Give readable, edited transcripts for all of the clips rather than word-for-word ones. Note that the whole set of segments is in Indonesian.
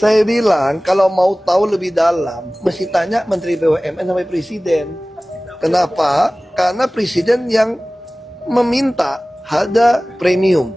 Saya bilang kalau mau tahu lebih dalam, mesti tanya Menteri BUMN sampai Presiden. Kenapa? Karena Presiden yang meminta harga premium.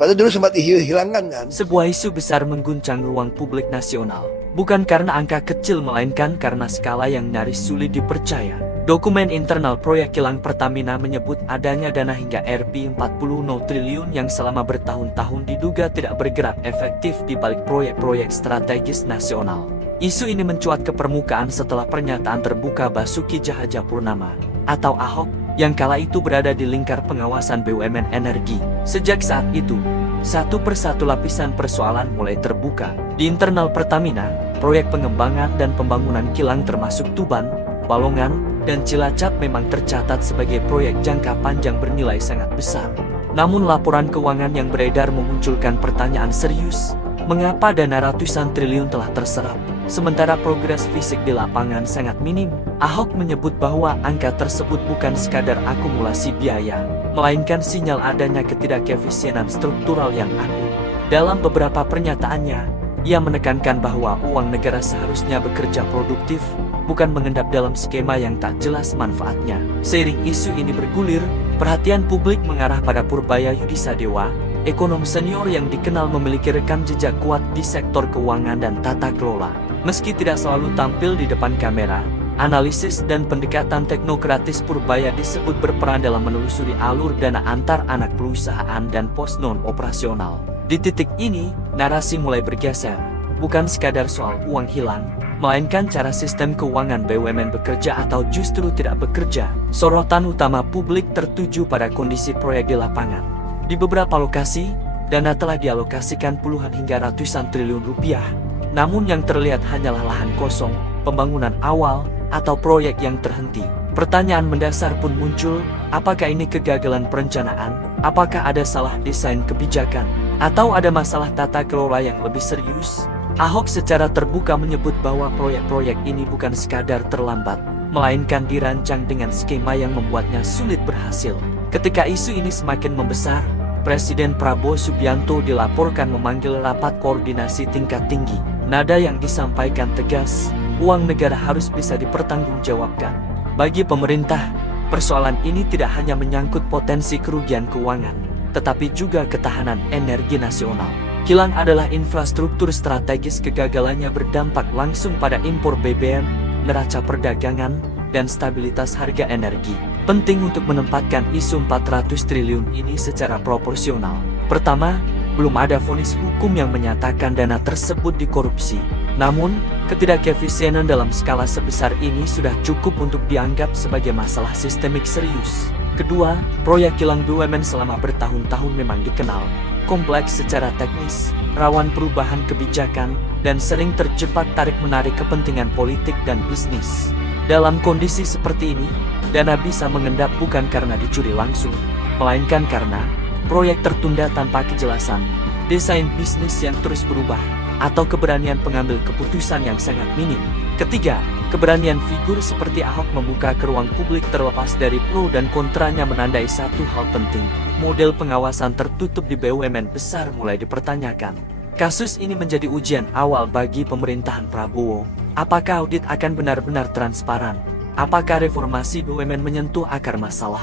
Padahal dulu sempat dihilangkan kan. Sebuah isu besar mengguncang ruang publik nasional. Bukan karena angka kecil melainkan karena skala yang nyaris sulit dipercaya. Dokumen internal proyek kilang Pertamina menyebut adanya dana hingga Rp 40 triliun yang selama bertahun-tahun diduga tidak bergerak efektif di balik proyek-proyek strategis nasional. Isu ini mencuat ke permukaan setelah pernyataan terbuka Basuki Cahayapurnama atau Ahok yang kala itu berada di lingkar pengawasan BUMN Energi. Sejak saat itu, satu persatu lapisan persoalan mulai terbuka. Di internal Pertamina, proyek pengembangan dan pembangunan kilang termasuk Tuban, Balongan, dan Cilacap memang tercatat sebagai proyek jangka panjang bernilai sangat besar. Namun laporan keuangan yang beredar memunculkan pertanyaan serius, mengapa dana ratusan triliun telah terserap, sementara progres fisik di lapangan sangat minim? Ahok menyebut bahwa angka tersebut bukan sekadar akumulasi biaya, melainkan sinyal adanya ketidakefisienan struktural yang akut. Dalam beberapa pernyataannya, ia menekankan bahwa uang negara seharusnya bekerja produktif, bukan mengendap dalam skema yang tak jelas manfaatnya. Seiring isu ini bergulir, perhatian publik mengarah pada Purbaya Yudisadewa, ekonom senior yang dikenal memiliki rekam jejak kuat di sektor keuangan dan tata kelola. Meski tidak selalu tampil di depan kamera, analisis dan pendekatan teknokratis Purbaya disebut berperan dalam menelusuri alur dana antar anak perusahaan dan pos non-operasional. Di titik ini, narasi mulai bergeser, bukan sekadar soal uang hilang, melainkan cara sistem keuangan BUMN bekerja atau justru tidak bekerja. Sorotan utama publik tertuju pada kondisi proyek di lapangan. Di beberapa lokasi, dana telah dialokasikan puluhan hingga ratusan triliun rupiah, namun yang terlihat hanyalah lahan kosong, pembangunan awal, atau proyek yang terhenti. Pertanyaan mendasar pun muncul, apakah ini kegagalan perencanaan, apakah ada salah desain kebijakan, atau ada masalah tata kelola yang lebih serius? Ahok secara terbuka menyebut bahwa proyek-proyek ini bukan sekadar terlambat, melainkan dirancang dengan skema yang membuatnya sulit berhasil. Ketika isu ini semakin membesar, Presiden Prabowo Subianto dilaporkan memanggil rapat koordinasi tingkat tinggi. Nada yang disampaikan tegas, uang negara harus bisa dipertanggungjawabkan. Bagi pemerintah, persoalan ini tidak hanya menyangkut potensi kerugian keuangan, tetapi juga ketahanan energi nasional. Kilang adalah infrastruktur strategis, kegagalannya berdampak langsung pada impor BBM, neraca perdagangan, dan stabilitas harga energi. Penting untuk menempatkan isu 400 triliun ini secara proporsional. Pertama, belum ada vonis hukum yang menyatakan dana tersebut dikorupsi. Namun, ketidakefisienan dalam skala sebesar ini sudah cukup untuk dianggap sebagai masalah sistemik serius. Kedua, proyek kilang BUMN selama bertahun-tahun memang dikenal kompleks secara teknis, rawan perubahan kebijakan, dan sering terjebak tarik-menarik kepentingan politik dan bisnis. Dalam kondisi seperti ini, dana bisa mengendap bukan karena dicuri langsung, melainkan karena proyek tertunda tanpa kejelasan, desain bisnis yang terus berubah, atau keberanian pengambil keputusan yang sangat minim. Ketiga, keberanian figur seperti Ahok membuka ke ruang publik terlepas dari pro dan kontranya menandai satu hal penting. Model pengawasan tertutup di BUMN besar mulai dipertanyakan. Kasus ini menjadi ujian awal bagi pemerintahan Prabowo. Apakah audit akan benar-benar transparan? Apakah reformasi BUMN menyentuh akar masalah?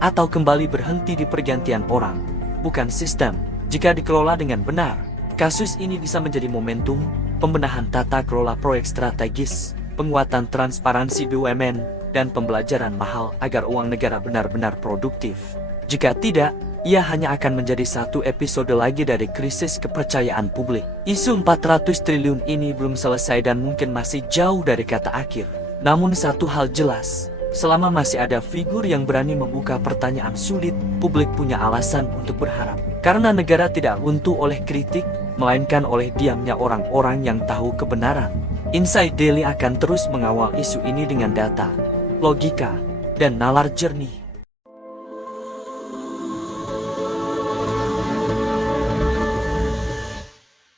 Atau kembali berhenti di pergantian orang, bukan sistem? Jika dikelola dengan benar, kasus ini bisa menjadi momentum pembenahan tata kelola proyek strategis, penguatan transparansi BUMN, dan pembelajaran mahal agar uang negara benar-benar produktif. Jika tidak, ia hanya akan menjadi satu episode lagi dari krisis kepercayaan publik. Isu 400 triliun ini belum selesai dan mungkin masih jauh dari kata akhir. Namun satu hal jelas, selama masih ada figur yang berani membuka pertanyaan sulit, publik punya alasan untuk berharap. Karena negara tidak runtuh oleh kritik, melainkan oleh diamnya orang-orang yang tahu kebenaran. Inside Daily akan terus mengawal isu ini dengan data, logika, dan nalar jernih.